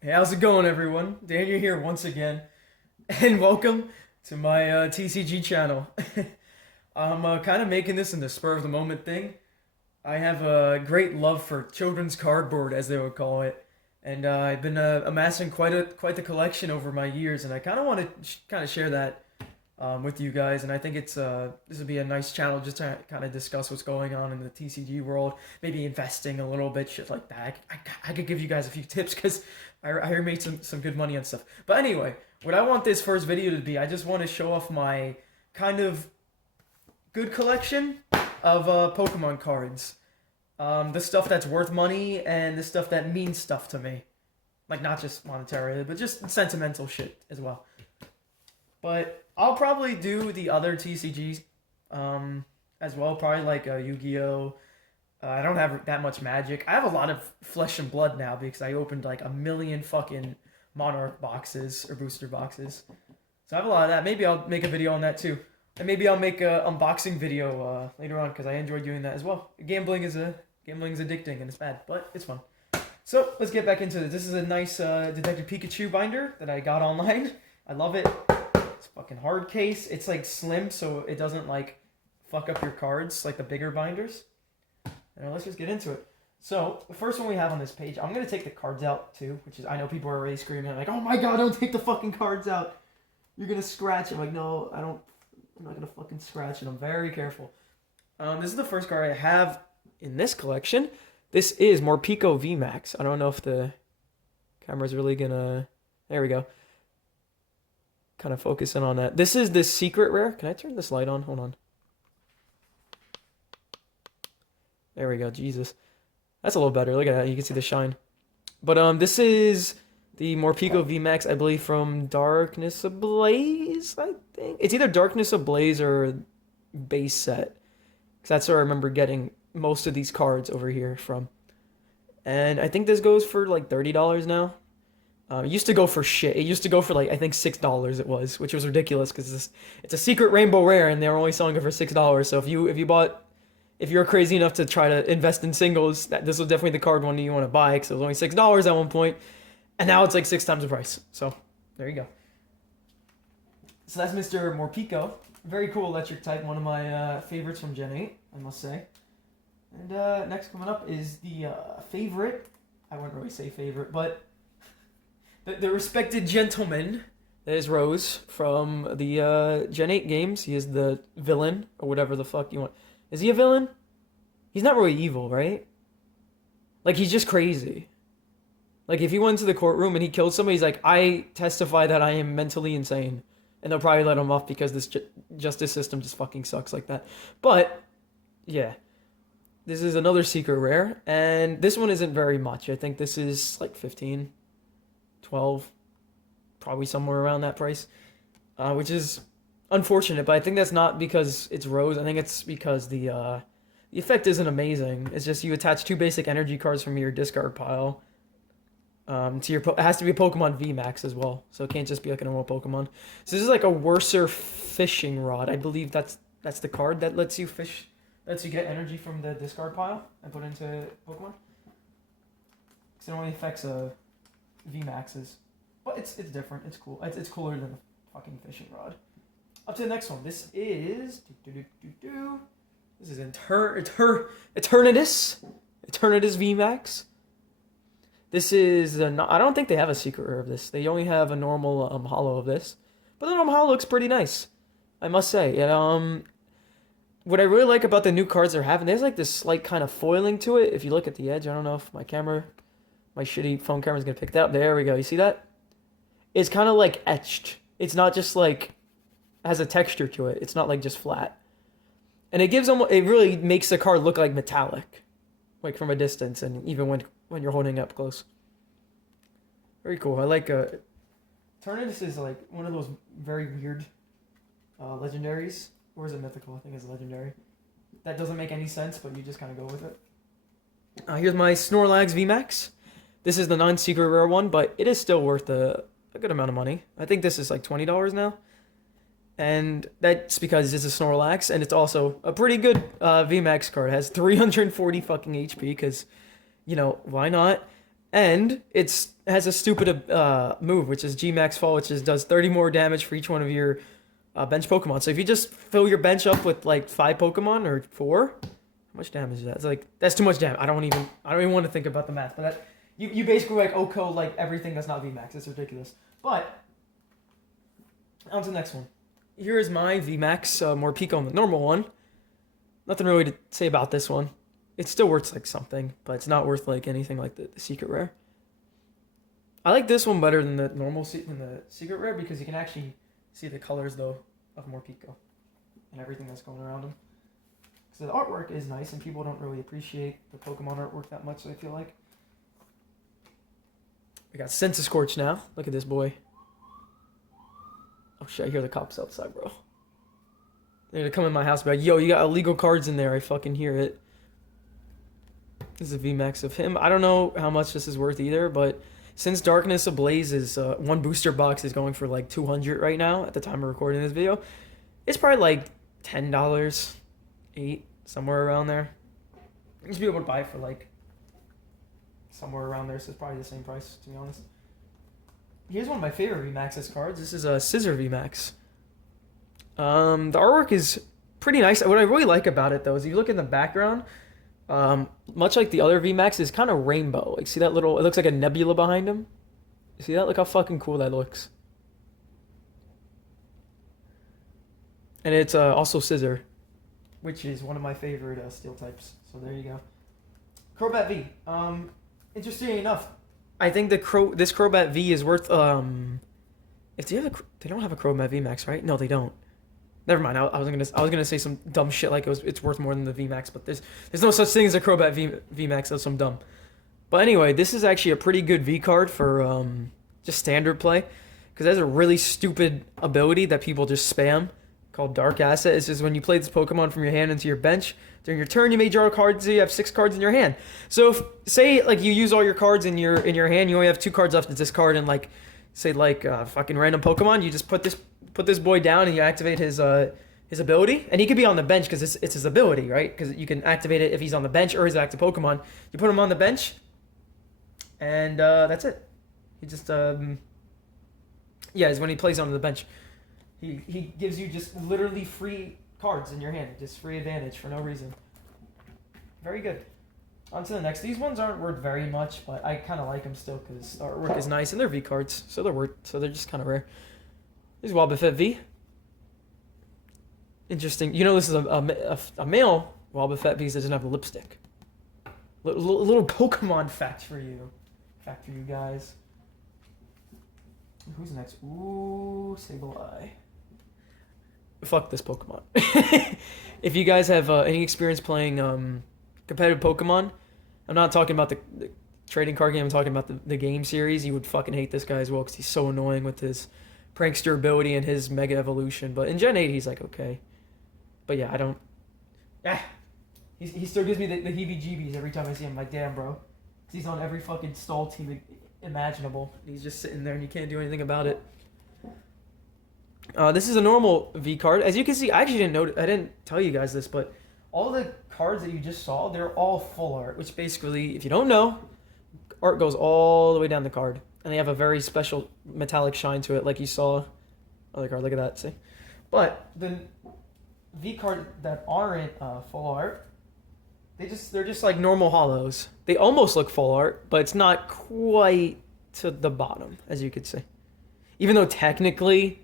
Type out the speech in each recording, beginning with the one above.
Hey, how's it going, everyone? Daniel here once again, and welcome to my TCG channel. I'm kind of making this in the spur of the moment thing. I have a great love for children's cardboard, as they would call it, and I've been amassing quite the collection over my years, and I kind of want to kind of share that with you guys. And I think this would be a nice channel just to kind of discuss what's going on in the TCG world, maybe investing a little bit, shit like that. I could give you guys a few tips because I made some good money on stuff. But anyway, what I want this first video to be, I just want to show off my kind of good collection of Pokemon cards. The stuff that's worth money and the stuff that means stuff to me. Like, not just monetarily, but just sentimental shit as well. But I'll probably do the other TCGs as well. Probably like Yu-Gi-Oh! I don't have that much Magic. I have a lot of Flesh and Blood now because I opened like a million fucking Monarch boxes or booster boxes. So I have a lot of that. Maybe I'll make a video on that too. And maybe I'll make a unboxing video later on because I enjoy doing that as well. Gambling is addicting and it's bad, but it's fun. So let's get back into this. This is a nice Detective Pikachu binder that I got online. I love it. It's a fucking hard case. It's like slim so it doesn't like fuck up your cards like the bigger binders. And let's just get into it. So the first one we have on this page, I'm gonna take the cards out too, which is I know people are already screaming like, "Oh my god, don't take the fucking cards out! You're gonna scratch." I'm like, no, I don't. I'm not gonna fucking scratch it. I'm very careful. This is the first card I have in this collection. This is Morpeko VMAX. I don't know if the camera's really gonna. There we go. Kind of focusing on that. This is the secret rare. Can I turn this light on? Hold on. There we go. Jesus. That's a little better. Look at that. You can see the shine. But this is the Morpeko VMAX, I believe, from Darkness Ablaze, I think. It's either Darkness Ablaze or base set. Because that's where I remember getting most of these cards over here from. And I think this goes for like $30 now. It used to go for shit. It used to go for like, I think $6 it was, which was ridiculous because it's a secret rainbow rare and they were only selling it for $6. So if you're crazy enough to try to invest in singles, this was definitely the card one you want to buy because it was only $6 at one point, and now it's like 6 times the price. So there you go. So that's Mr. Morpeko. Very cool electric type, one of my favorites from Gen 8, I must say. And next coming up is the favorite. I wouldn't really say favorite, but the respected gentleman. That is Rose from the Gen 8 games. He is the villain, or whatever the fuck you want. Is he a villain? He's not really evil, right? Like, he's just crazy. Like, if he went to the courtroom and he killed somebody, he's like, I testify that I am mentally insane. And they'll probably let him off because this justice system just fucking sucks like that. But, yeah. This is another secret rare. And this one isn't very much. I think this is like 15, 12, probably somewhere around that price. Which is unfortunate, but I think that's not because it's Rose. I think it's because the effect isn't amazing. It's just you attach two basic energy cards from your discard pile to your. It has to be a Pokemon VMAX as well, so it can't just be like a normal Pokemon. So this is like a worser fishing rod. I believe that's the card that lets you get energy from the discard pile and put into Pokemon. Because it only affects VMAXs, but it's different. It's cool. It's cooler than a fucking fishing rod. Up to the next one. This is This is Eternatus VMAX. This is I don't think they have a secret rare of this. They only have a normal holo of this, but the normal holo looks pretty nice, I must say. And what I really like about the new cards they're having, there's like this slight kind of foiling to it. If you look at the edge, I don't know if my shitty phone camera is gonna pick that up. There we go. You see that? It's kind of like etched. It's not just like has a texture to it. It's not like just flat. And it really makes the card look like metallic, like from a distance, and even when you're holding it up close. Very cool. I like Eternatus is like one of those very weird legendaries. Or is it mythical? I think it's legendary. That doesn't make any sense, but you just kind of go with it. Here's my Snorlax VMAX. This is the non-secret rare one, but it is still worth a good amount of money. I think this is like $20 now. And that's because it's a Snorlax, and it's also a pretty good VMAX card. It has 340 fucking HP, because, why not? And it has a stupid move, which is G Max Fall, which does 30 more damage for each one of your bench Pokemon. So if you just fill your bench up with like 5 Pokemon or 4, how much damage is that? It's like that's too much damage. I don't even want to think about the math. But you basically like OHKO like everything that's not VMAX. It's ridiculous. But on to the next one. Here is my VMAX Morpeko on the normal one. Nothing really to say about this one. It's still worth like something, but it's not worth like anything like the secret rare. I like this one better than the secret rare because you can actually see the colors though of Morpeko and everything that's going around him. So the artwork is nice, and people don't really appreciate the Pokemon artwork that much. I feel like we got Sense Scorch now. Look at this boy. Oh shit! I hear the cops outside, bro. They're gonna come in my house and be like, "Yo, you got illegal cards in there." I fucking hear it. This is a VMAX of him. I don't know how much this is worth either, but since Darkness Ablaze is one booster box is going for like 200 right now at the time of recording this video, it's probably like $10, $8, somewhere around there. You should be able to buy it for like somewhere around there, so it's probably the same price to be honest. Here's one of my favorite VMAX's cards. This is a Scissor VMAX. The artwork is pretty nice. What I really like about it though is if you look in the background. Much like the other VMAX, is kind of rainbow. Like, see that little? It looks like a nebula behind him. You see that? Look how fucking cool that looks. And it's also Scissor, which is one of my favorite steel types. So there you go. Crobat V. Interesting enough, I think this Crobat V is worth if they don't have a Crobat VMAX, right? No, they don't. Never mind. I was gonna say some dumb shit like it's worth more than the VMAX, but there's no such thing as a Crobat VMAX. That's some dumb. But anyway, this is actually a pretty good V card for just standard play, because it has a really stupid ability that people just spam called Dark Asset. It's just when you play this Pokemon from your hand into your bench during your turn, you may draw cards. So you have 6 cards in your hand. So if say like you use all your cards in your hand, you only have 2 cards left to discard, and like say like fucking random Pokemon, you just put this boy down and you activate his ability, and he could be on the bench because it's his ability, right? Because you can activate it if he's on the bench or his active Pokemon. You put him on the bench, and that's it. He just is when he plays on the bench. He gives you just literally free cards in your hand, just free advantage for no reason. Very good. On to the next. These ones aren't worth very much, but I kind of like them still because the artwork is nice and they're V cards, so they're just kind of rare. This is Wobbuffet V. Interesting. You know this is a male Wobbuffet because it doesn't have a lipstick. Little Pokemon fact for you. Fact for you guys. Who's next? Ooh, Sableye. Fuck this Pokemon. If you guys have any experience playing competitive Pokemon, I'm not talking about the trading card game, I'm talking about the game series, you would fucking hate this guy as well because he's so annoying with his prankster ability and his Mega Evolution. But in Gen 8, he's like okay. But yeah, I don't... He still gives me the heebie-jeebies every time I see him. Like, damn, bro. He's on every fucking stall team imaginable. He's just sitting there and you can't do anything about it. This is a normal V card. As you can see, I actually I didn't tell you guys this, but all the cards that you just saw, they're all full art, which basically, if you don't know, art goes all the way down the card. And they have a very special metallic shine to it, like you saw. Other card, look at that, see? But the V cards that aren't full art, they're just like normal hollows. They almost look full art, but it's not quite to the bottom, as you could see. Even though technically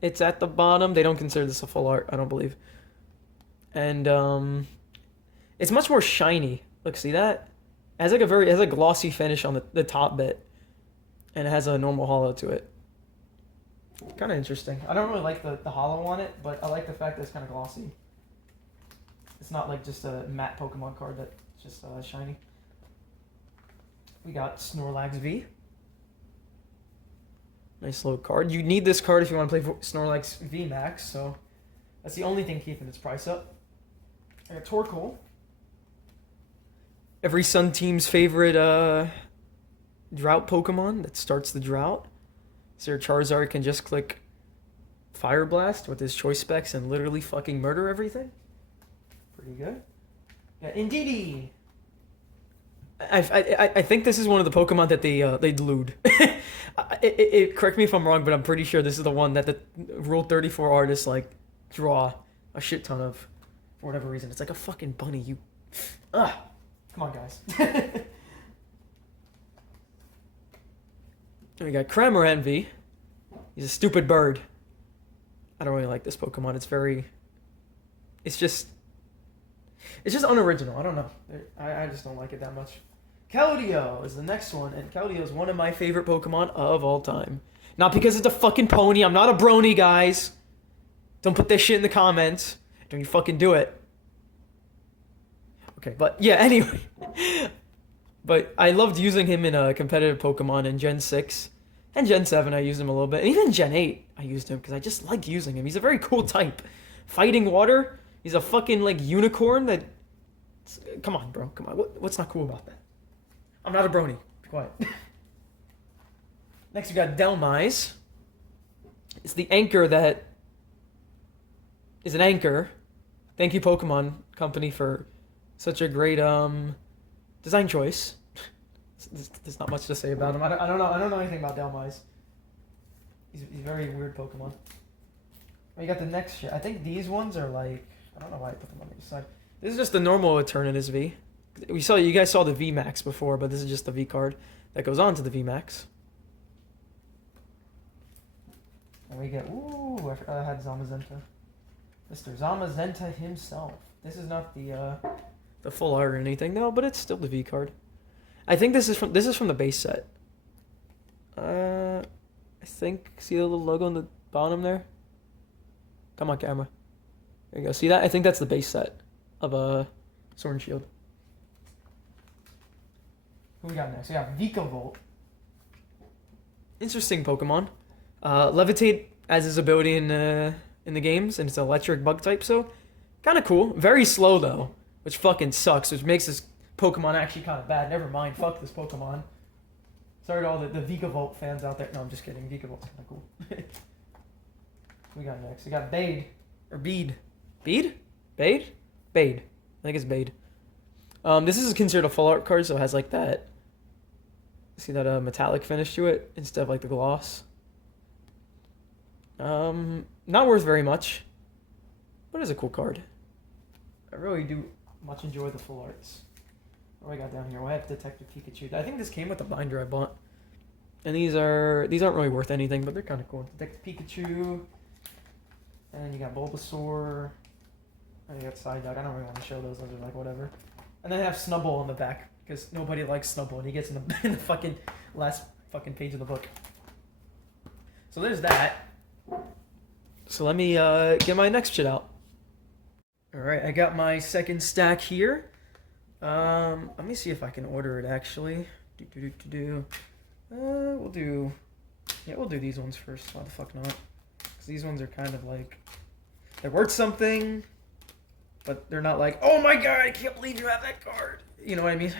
it's at the bottom, they don't consider this a full art, I don't believe. And it's much more shiny. Look, see that? It has like it has a glossy finish on the top bit, and it has a normal hollow to it. Kind of interesting. I don't really like the hollow on it, but I like the fact that it's kind of glossy. It's not like just a matte Pokemon card that's just shiny. We got Snorlax V. Nice little card. You need this card if you want to play Snorlax V Max, so that's the only thing keeping its price up. I got Torkoal. Every Sun team's favorite drought Pokemon that starts the drought. So your Charizard can just click Fire Blast with his choice specs and literally fucking murder everything. Pretty good. Yeah, Indeedee. I think this is one of the Pokemon that they delude. Correct me if I'm wrong, but I'm pretty sure this is the one that the Rule 34 artists like draw a shit ton of for whatever reason. It's like a fucking bunny. You, come on, guys. We got Cramorant. He's a stupid bird. I don't really like this Pokemon. It's just unoriginal. I don't know. I just don't like it that much. Keldeo is the next one, and Keldeo is one of my favorite Pokemon of all time. Not because it's a fucking pony. I'm not a brony, guys. Don't put this shit in the comments. Don't you fucking do it. Okay, but yeah, anyway. But I loved using him in a competitive Pokemon in Gen 6. And Gen 7 I used him a little bit. And even Gen 8 I used him because I just like using him. He's a very cool type. Fighting water. He's a fucking like unicorn that... Come on, bro. Come on. What's not cool about that? I'm not a brony. Be quiet. Next we got Delmise. It's the anchor that is an anchor. Thank you, Pokemon Company, for such a great design choice. There's not much to say about him. I don't know anything about Delmise. He's a very weird Pokemon. Oh, you got the next shit. I think these ones are like... I don't know why I put them on the side. This is just the normal Eternatus V. You guys saw the VMAX before, but this is just the V card that goes on to the VMAX. And we get... Ooh, I forgot I had Zamazenta. Mr. Zamazenta himself. This is not the full art or anything, no, but it's still the V card. I think this is from the base set. I think, see the little logo on the bottom there? Come on, camera. There you go. See that? I think that's the base set of Sword and Shield. Who we got next? We got Vikavolt. Interesting Pokemon. Levitate as his ability in the games, and it's an electric bug type, so kind of cool. Very slow though, which fucking sucks, which makes this Pokemon actually kind of bad. Never mind, fuck this Pokemon. Sorry to all the Vikavolt fans out there. No, I'm just kidding. Vikavolt's kind of cool. We got next. We got Bade. Or Bead. Bead? Bade? Bade. I think it's Bade. This is considered a full art card, so it has like that. See that metallic finish to it instead of like the gloss. Not worth very much, but it's a cool card. I really do much enjoy the full arts. What do I got down here? Well, I have Detective Pikachu. I think this came with the binder I bought. And these aren't really worth anything, but they're kind of cool. Detective Pikachu. And then you got Bulbasaur. And you got Psyduck. I don't really want to show those. Those are like whatever. And then I have Snubbull on the back, because nobody likes Snubbull, and he gets in the fucking last fucking page of the book. So there's that. So let me get my next shit out. Alright, I got my second stack here. Let me see if I can order it actually. We'll do these ones first. Why the fuck not? Because these ones are kind of like, they're worth something, but they're not like, oh my god, I can't believe you have that card. You know what I mean?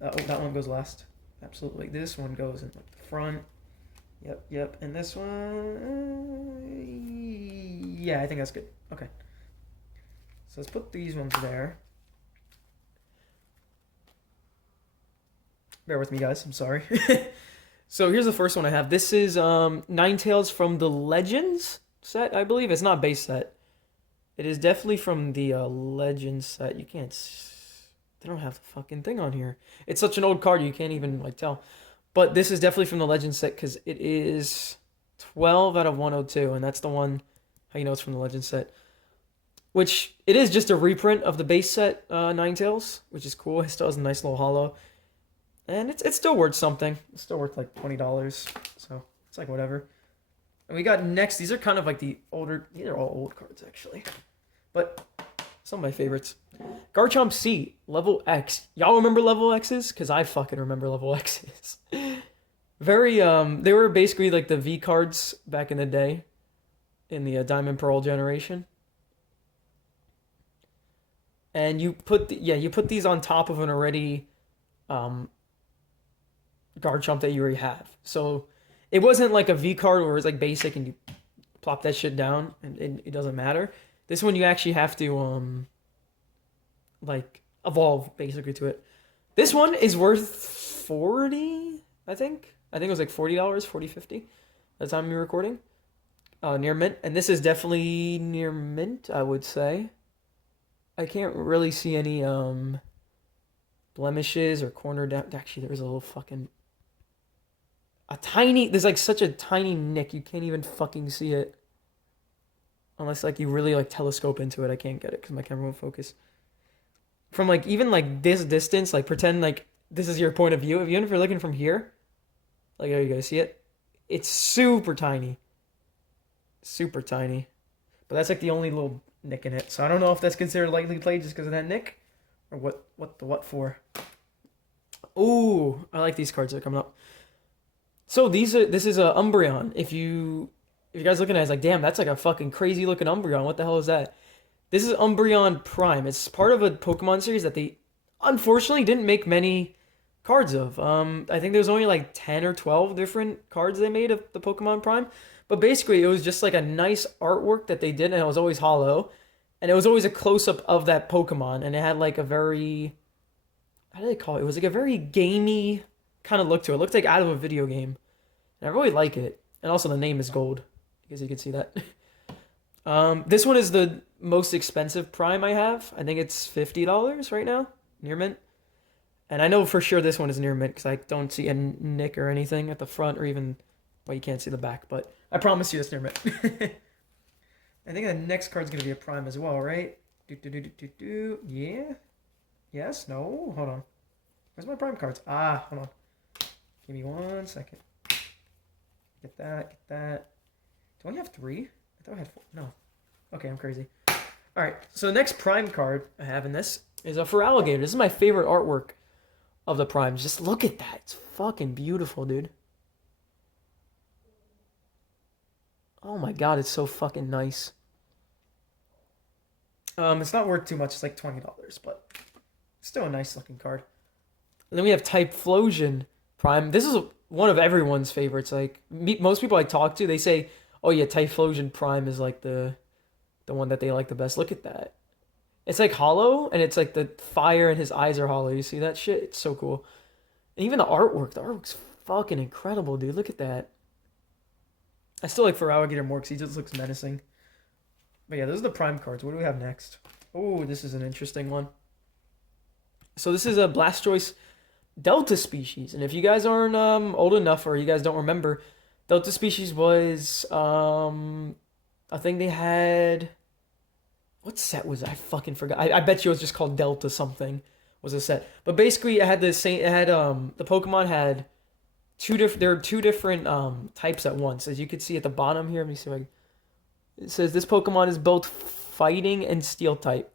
Oh, that one goes last. Absolutely. This one goes in like the front. Yep. And this one, yeah, I think that's good. Okay. So let's put these ones there. Bear with me, guys. I'm sorry. So here's the first one I have. This is Ninetales from the Legends set, I believe. It's not base set. It is definitely from the Legends set. You can't... They don't have the fucking thing on here. It's such an old card, you can't even like tell. But this is definitely from the Legends set because it is 12 out of 102, and that's the one, how you know it's from the Legends set. Which, it is just a reprint of the base set Ninetales, which is cool. It still has a nice little holo. And it's still worth something. It's still worth like $20, so it's like whatever. And we got next, these are kind of like the older, these are all old cards actually. But some of my favorites. Garchomp C, level X. Y'all remember level X's? Because I fucking remember level X's. Very, they were basically like the V cards back in the day. In the Diamond Pearl generation. And you put these on top of an already Garchomp that you already have. So it wasn't like a V card where it's like basic and you plop that shit down and it doesn't matter. This one you actually have to like evolve basically to it. This one is worth 40, I think. I think it was like $40, 40, 50 at the time you're recording. Near mint. And this is definitely near mint, I would say. I can't really see any blemishes or corner down. Actually, there is a little fucking there's like such a tiny nick you can't even fucking see it unless like you really like telescope into it. I can't get it because my camera won't focus. From like even like this distance, like pretend like this is your point of view. Even if you're looking from here, like there you go, see it? It's super tiny, super tiny. But that's like the only little nick in it. So I don't know if that's considered lightly played just because of that nick, or what for. Ooh, I like these cards that are coming up. So this is a Umbreon. If you guys looking at it, it's like, damn, that's like a fucking crazy looking Umbreon. What the hell is that? This is Umbreon Prime. It's part of a Pokemon series that they unfortunately didn't make many cards of. I think there's only like 10 or 12 different cards they made of the Pokemon Prime. But basically, it was just like a nice artwork that they did, and it was always hollow. And it was always a close-up of that Pokemon, and it had like a very... How do they call it? It was like a very gamey kind of look to it. It looked like out of a video game. And I really like it. And also the name is gold, because you can see that. This one is the most expensive Prime I have. I think it's $50 right now, near mint. And I know for sure this one is near mint, because I don't see a nick or anything at the front, or even... Well, you can't see the back, but I promise you it's near mint. I think the next card's going to be a Prime as well, right? Yeah? Yes? No? Hold on. Where's my Prime cards? Ah, hold on. Give me 1 second. Get that. Do I only have 3? I thought I had 4. No. Okay, I'm crazy. Alright, so the next Prime card I have in this is a Feraligatr. This is my favorite artwork of the Primes. Just look at that. It's fucking beautiful, dude. Oh my god, it's so fucking nice. It's not worth too much. It's like $20, but still a nice looking card. And then we have Typhlosion Prime. This is one of everyone's favorites. Like most people I talk to, they say, "Oh yeah, Typhlosion Prime is like the one that they like the best." Look at that. It's like hollow, and it's like the fire and his eyes are hollow. You see that shit? It's so cool. And even the artwork's fucking incredible, dude. Look at that. I still like Feraligatr more because he just looks menacing. But yeah, those are the Prime cards. What do we have next? Oh, this is an interesting one. So this is a Blastoise Delta species. And if you guys aren't old enough or you guys don't remember, Delta species was, I think they had... What set was it? I fucking forgot. I bet you it was just called Delta something was a set. But basically, it had the same... It had, the Pokemon had there are two different types at once. As you can see at the bottom here, let me see if I... It says this Pokemon is both fighting and steel type.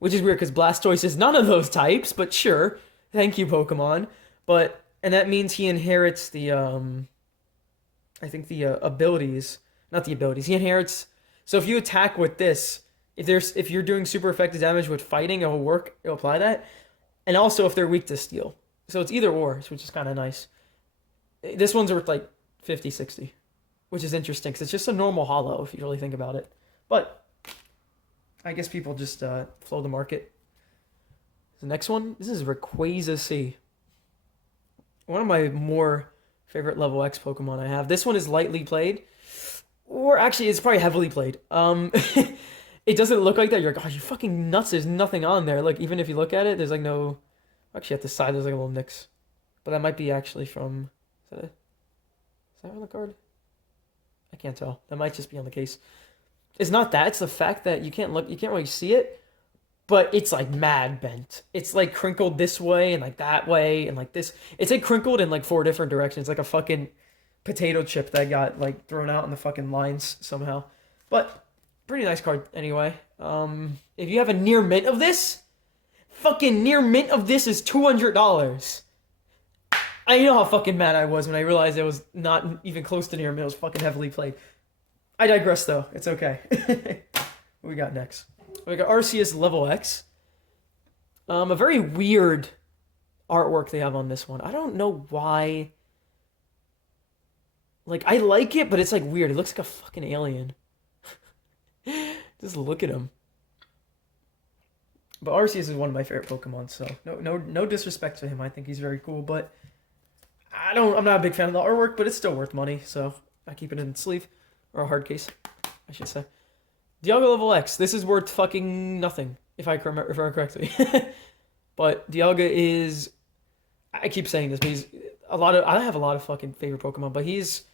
Which is weird because Blastoise is none of those types, but sure. Thank you, Pokemon. And that means he inherits the, I think the abilities. Not the abilities. He inherits, so if you attack with this, if you're doing super effective damage with fighting, it will work, it'll apply that. And also if they're weak to steel. So it's either or, which is kind of nice. This one's worth like 50, 60. Which is interesting, because it's just a normal hollow, if you really think about it. But I guess people just flow the market. The next one, this is Rayquaza C. One of my more favorite level X Pokemon I have. This one is lightly played. Or actually, it's probably heavily played. It doesn't look like that. You're like, oh, you fucking nuts. There's nothing on there. Like, even if you look at it, there's like no... Actually, at the side, there's like a little nicks. But that might be actually from... Is that on the card? I can't tell. That might just be on the case. It's not that. It's the fact that you can't really see it, but it's like mad bent. It's like crinkled this way and like that way and like this. It's like crinkled in like 4 different directions. Like a fucking potato chip that got like thrown out in the fucking lines somehow. But pretty nice card anyway. If you have a near mint of this, fucking near mint of this is $200. I know how fucking mad I was when I realized it was not even close to near mint. It was fucking heavily played. I digress, though. It's okay. What we got next? We got Arceus Level X. A very weird artwork they have on this one. I don't know why. Like, I like it, but it's like weird. It looks like a fucking alien. Just look at him. But Arceus is one of my favorite Pokemon, so no disrespect to him. I think he's very cool, but I'm not a big fan of the artwork, but it's still worth money, so I keep it in the sleeve. Or a hard case, I should say. Dialga level X. This is worth fucking nothing, if I remember correctly. But Dialga is... I keep saying this, but he's I have a lot of fucking favorite Pokemon, but he's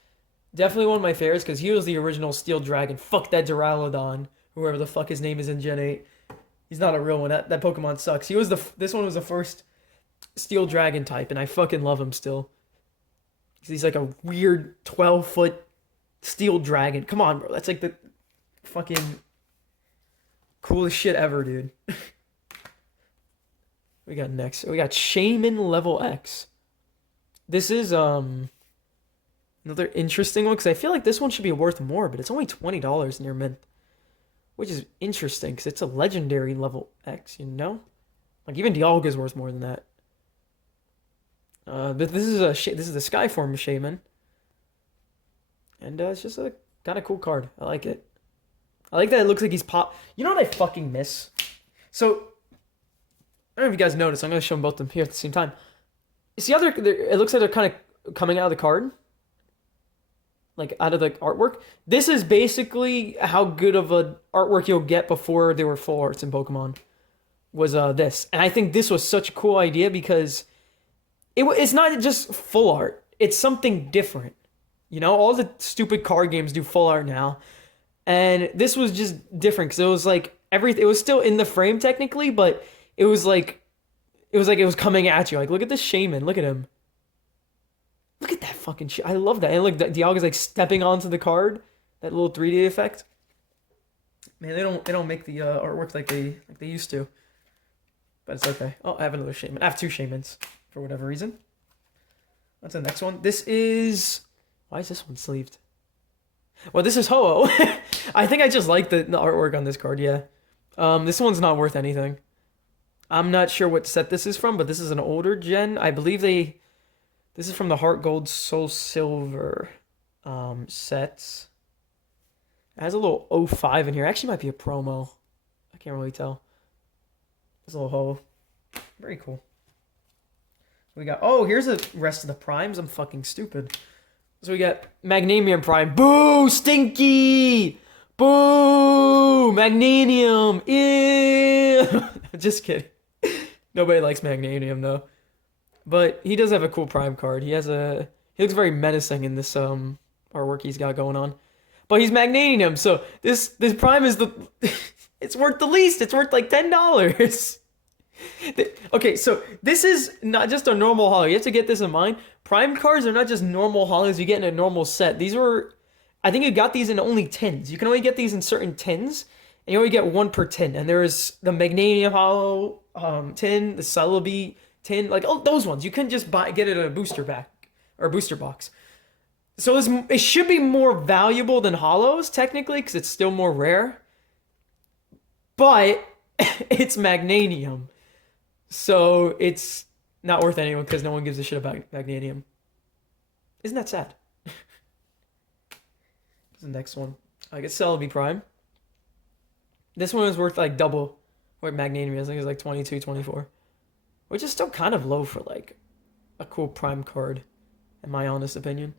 definitely one of my favorites because he was the original Steel Dragon. Fuck that Duraludon, whoever the fuck his name is in Gen 8. He's not a real one. That Pokemon sucks. This one was the first Steel Dragon type, and I fucking love him still. He's like a weird 12-foot Steel Dragon. Come on, bro. That's like the fucking coolest shit ever, dude. We got next. We got Shaman level X. This is another interesting one because I feel like this one should be worth more, but it's only $20 near mint, which is interesting because it's a legendary level X. You know, like even Dialga is worth more than that. But this is the Sky form of Shaman, and it's just a kind of cool card. I like it. I like that it looks like he's pop. You know what I fucking miss? So I don't know if you guys noticed. I'm gonna show them both of them here at the same time. See how it looks like they're kind of coming out of the card, like out of the artwork. This is basically how good of a artwork you'll get before there were full arts in Pokemon. Was this, and I think this was such a cool idea because it's not just full art. It's something different. You know, all the stupid card games do full art now, and this was just different because it was like everything. It was still in the frame technically, but it was like it was coming at you. Like, look at this Shaman. Look at him. Look at that fucking shit. I love that. And look, Dialga's like stepping onto the card. That little 3D effect. Man, they don't make the artwork like they used to. But it's okay. Oh, I have another Shaman. I have two Shamans for whatever reason. What's the next one? This is... Why is this one sleeved? Well, this is Ho-Oh. I think I just like the artwork on this card, yeah. This one's not worth anything. I'm not sure what set this is from, but this is an older gen. I believe this is from the Heart Gold Soul Silver sets. It has a little 05 in here. Actually might be a promo. I can't really tell. This little Ho. Very cool. We got, here's the rest of the primes. I'm fucking stupid. So we got Magnanium Prime. Boo! Stinky! Boo! Magnanium! Ew! Just kidding. Nobody likes Magnanium though. But he does have a cool Prime card. He looks very menacing in this artwork he's got going on. But he's Magnanium, so this Prime is it's worth the least. It's worth like $10. Okay, so this is not just a normal holo. You have to get this in mind. Prime cards are not just normal holos you get in a normal set. I think you got these in only tins. You can only get these in certain tins, and you only get one per tin. And there's the Magnanium holo tin, the Celebi tin, like those ones. You couldn't just get it in a booster pack or a booster box. So it should be more valuable than holos technically because it's still more rare. But it's Magnanium. So it's not worth anyone because no one gives a shit about Magnanium. Isn't that sad? The next one. I get Celebi Prime. This one is worth like double what Magnanium is. I think it's like 22, 24. Which is still kind of low for like a cool Prime card, in my honest opinion.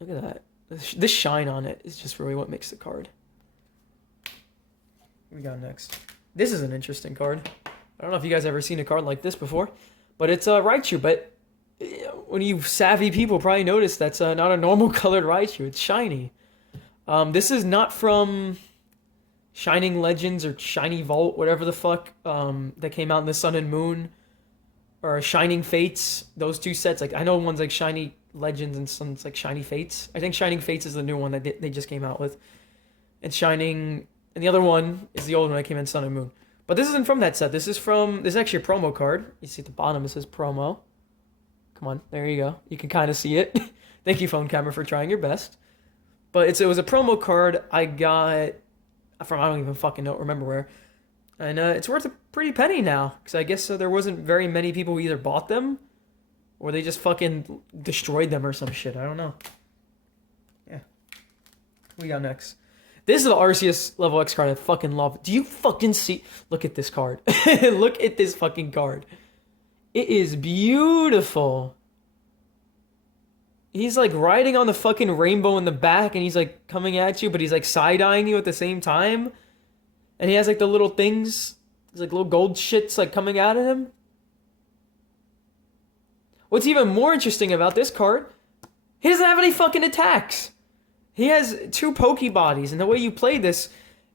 Look at that. This shine on it is just really what makes the card. What we got next? This is an interesting card. I don't know if you guys ever seen a card like this before, but it's Raichu. But when you savvy people probably notice that's not a normal colored Raichu. It's shiny. This is not from Shining Legends or Shiny Vault, whatever the fuck that came out in the Sun and Moon, or Shining Fates. Those two sets, like I know one's like Shiny Legends and some's like Shiny Fates. I think Shining Fates is the new one that they just came out with, and Shining, and the other one is the old one that came in Sun and Moon. But this isn't from that set. This is actually a promo card. You see at the bottom it says promo. Come on, there you go. You can kind of see it. Thank you, phone camera, for trying your best. But it was a promo card I got from I don't even fucking remember where. And it's worth a pretty penny now. Because I guess there wasn't very many people who either bought them or they just fucking destroyed them or some shit. I don't know. Yeah. What we got next? This is the Arceus level X card I fucking love. Do you fucking see? Look at this card. Look at this fucking card. It is beautiful. He's like riding on the fucking rainbow in the back and he's like coming at you, but he's like side-eyeing you at the same time. And he has like the little things, there's like little gold shits like coming out of him. What's even more interesting about this card, he doesn't have any fucking attacks. He has 2 Pokebodies, and the way you play this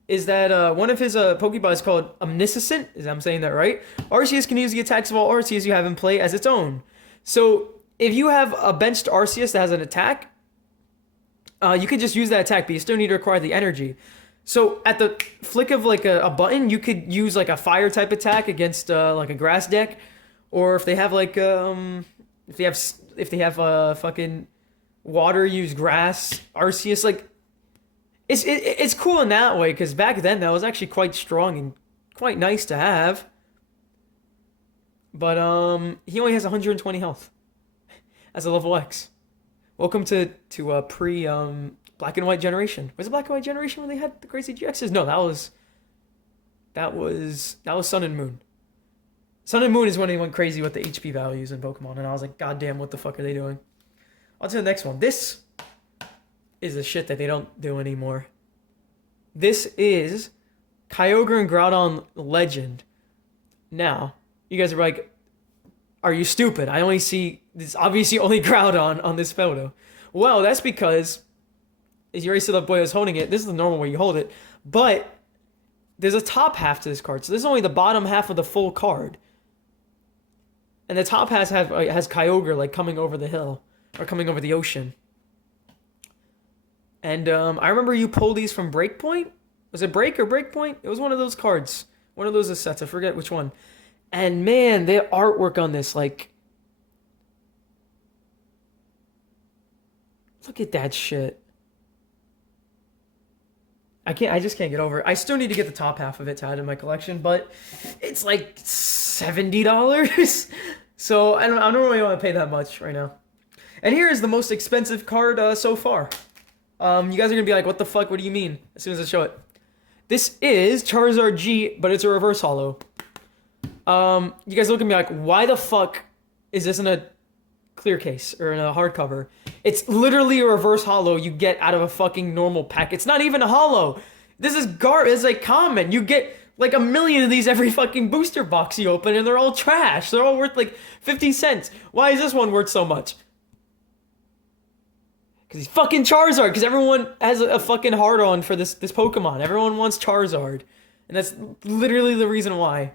is that one of his Pokeball is called Omniscient. I'm saying that right? Arceus can use the attacks of all Arceus you have in play as its own. So if you have a benched Arceus that has an attack, you can just use that attack, but you still need to acquire the energy. So at the flick of like a button, you could use like a fire type attack against like a grass deck, or if they have like if they have fucking water, use grass. Arceus, like it's cool in that way, because back then that was actually quite strong and quite nice to have. But he only has 120 health as a level X. Welcome to pre Black and White generation. Was it Black and White generation when they had the crazy GXs? No, that was Sun and Moon. Sun and Moon is when they went crazy with the HP values in Pokemon, and I was like, God damn, what the fuck are they doing? On to the next one. This is the shit that they don't do anymore. This is Kyogre and Groudon Legend. Now, you guys are like, are you stupid? I only see, this obviously only Groudon on this photo. Well, that's because, as you already saw the boy was holding it, this is the normal way you hold it, but there's a top half to this card. So this is only the bottom half of the full card. And the top half has Kyogre like coming over the hill, or coming over the ocean. And I remember you pulled these from Breakpoint. Was it Break or Breakpoint? It was one of those cards. One of those sets. I forget which one. And man, the artwork on this, like, look at that shit. I just can't get over it. I still need to get the top half of it to add in my collection, but it's like $70. So I don't really want to pay that much right now. And here is the most expensive card so far. You guys are gonna be like, what the fuck? What do you mean? As soon as I show it. This is Charizard G, but it's a reverse holo. You guys look at me like, why the fuck is this in a clear case or in a hardcover? It's literally a reverse holo you get out of a fucking normal pack. It's not even a holo. This is It's like common. You get like 1 million of these every fucking booster box you open, and they're all trash. They're all worth like 50 cents. Why is this one worth so much? Because he's fucking Charizard. Because everyone has a fucking hard-on for this Pokemon. Everyone wants Charizard. And that's literally the reason why.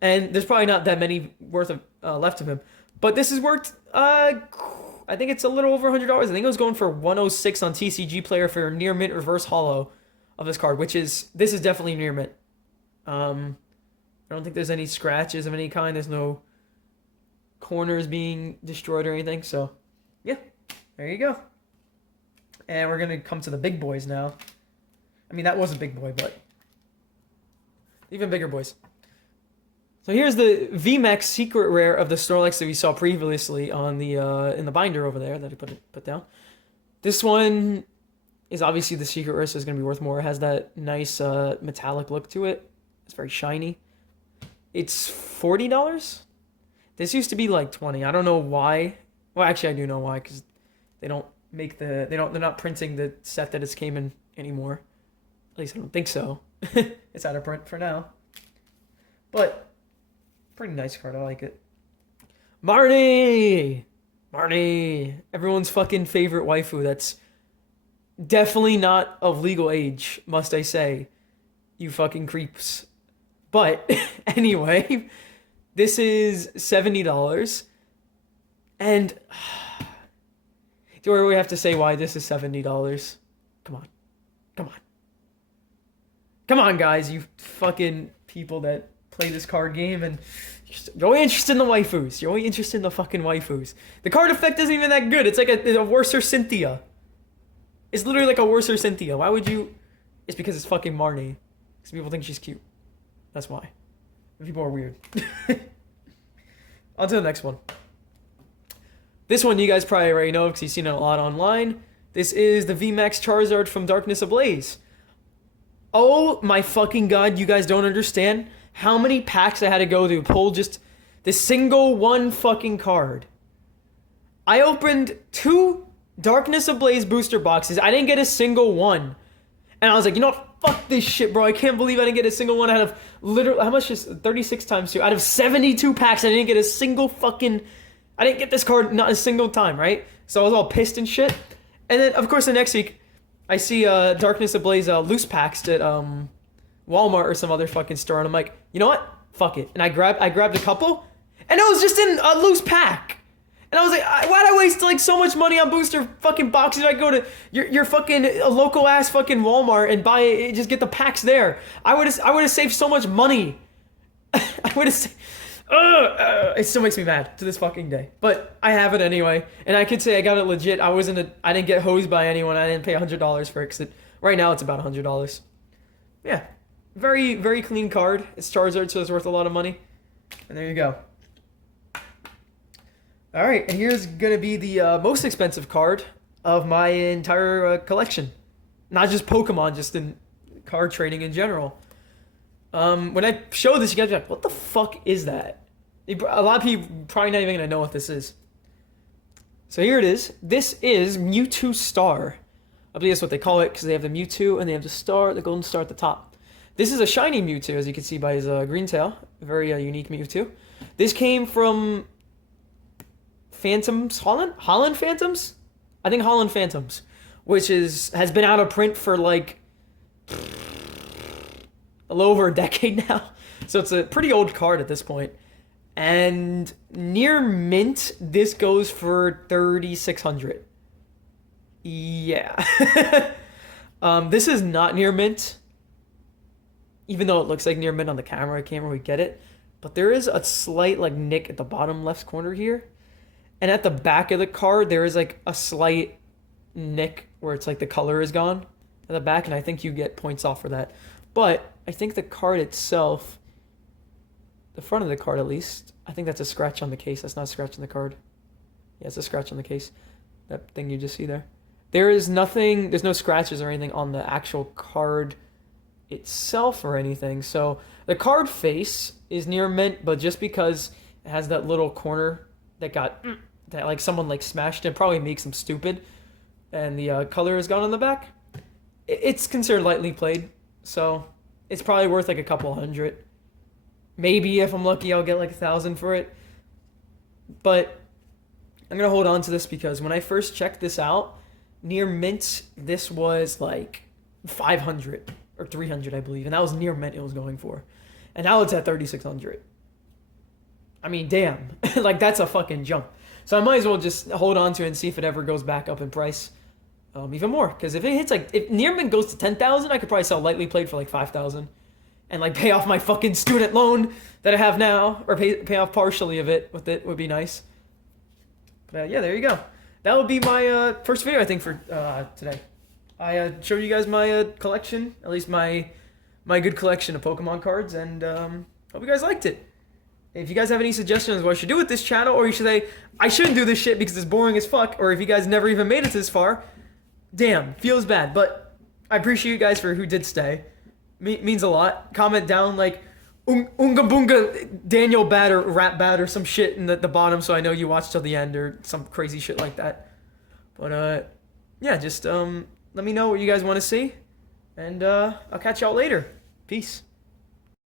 And there's probably not that many worth of left of him. But this is worth, I think it's a little over $100. I think it was going for 106 on TCG Player for near mint reverse holo of this card, this is definitely near mint. I don't think there's any scratches of any kind. There's no corners being destroyed or anything. So, yeah, there you go. And we're going to come to the big boys now. I mean, that was a big boy, but even bigger boys. So here's the VMAX secret rare of the Snorlax that we saw previously on the in the binder over there that I put down. This one is obviously the secret rare, so it's gonna be worth more. It has that nice metallic look to it. It's very shiny. It's $40. This used to be like $20. I don't know why. Well, actually, I do know why, because they don't make they're not printing the set that it's came in anymore. At least I don't think so. It's out of print for now. But pretty nice card. I like it. Marnie! Everyone's fucking favorite waifu. That's definitely not of legal age, must I say. You fucking creeps. But anyway, this is $70. And do I really have to say why this is $70? Come on, guys, you fucking people that play this card game, and you're only interested in the waifus. You're only interested in the fucking waifus. The card effect isn't even that good. It's like a worser Cynthia. It's literally like a worser Cynthia. Why would you? It's because it's fucking Marnie. Because people think she's cute. That's why. People are weird. On to the next one. This one you guys probably already know because you've seen it a lot online. This is the VMAX Charizard from Darkness Ablaze. Oh my fucking god, you guys don't understand how many packs I had to go through to pull just this single one fucking card. I opened 2 Darkness Ablaze booster boxes. I didn't get a single one. And I was like, you know what? Fuck this shit, bro. I can't believe I didn't get a single one out of literally, how much is 36 times 2? Out of 72 packs, I didn't get a single fucking, I didn't get this card not a single time, right? So I was all pissed and shit. And then, of course, the next week, I see Darkness Ablaze loose packs at Walmart or some other fucking store. And I'm like, you know what? Fuck it. And I grabbed a couple. And it was just in a loose pack. And I was like, why'd I waste like so much money on booster fucking boxes? I go to your fucking local ass fucking Walmart and buy it, just get the packs there. I would have saved so much money. I would have. It still makes me mad to this fucking day. But I have it anyway, and I could say I got it legit. I didn't get hosed by anyone. I didn't pay $100 for it. 'Cause right now it's about $100. Yeah, very very clean card. It's Charizard, so it's worth a lot of money. And there you go. Alright, and here's gonna be the most expensive card of my entire collection. Not just Pokemon, just in card trading in general. When I show this, you guys are like, what the fuck is that? A lot of people probably not even gonna know what this is. So here it is. This is Mewtwo Star. I believe that's what they call it, because they have the Mewtwo and they have the star, the golden star at the top. This is a shiny Mewtwo, as you can see by his green tail. Very unique Mewtwo. This came from Phantoms, Holland Phantoms? I think Holland Phantoms, which has been out of print for like a little over a decade now. So it's a pretty old card at this point. And near mint, this goes for 3,600. Yeah. This is not near mint, even though it looks like near mint on the camera. I can't really get it, but there is a slight like nick at the bottom left corner here. And at the back of the card, there is like a slight nick where it's like the color is gone at the back, and I think you get points off for that. But I think the card itself, the front of the card at least, I think that's a scratch on the case. That's not a scratch on the card. Yeah, it's a scratch on the case. That thing you just see there. There is nothing, there's no scratches or anything on the actual card itself or anything. So the card face is near mint, but just because it has that little corner that like someone like smashed it, probably makes them stupid, and the color is gone on the back, it's considered lightly played, so it's probably worth like a couple hundred. Maybe if I'm lucky I'll get like 1,000 for it, but I'm gonna hold on to this because when I first checked this out, near mint, this was like 500 or 300 I believe, and that was near mint it was going for, and now it's at 3,600. I mean, damn. Like, that's a fucking jump. So I might as well just hold on to it and see if it ever goes back up in price even more. Because if it hits, like, if near mint goes to 10,000, I could probably sell lightly played for like 5,000. And, like, pay off my fucking student loan that I have now. Or pay off partially of it with it would be nice. But, yeah, there you go. That would be my first video, I think, for today. I showed you guys my collection. At least my good collection of Pokemon cards. And hope you guys liked it. If you guys have any suggestions what I should do with this channel, or you should say, I shouldn't do this shit because it's boring as fuck, or if you guys never even made it this far, damn, feels bad. But I appreciate you guys for who did stay. Means a lot. Comment down like, Unga Boonga Daniel Bad or Rap Bad or some shit in the bottom so I know you watched till the end or some crazy shit like that. But yeah, just let me know what you guys want to see. And I'll catch y'all later. Peace.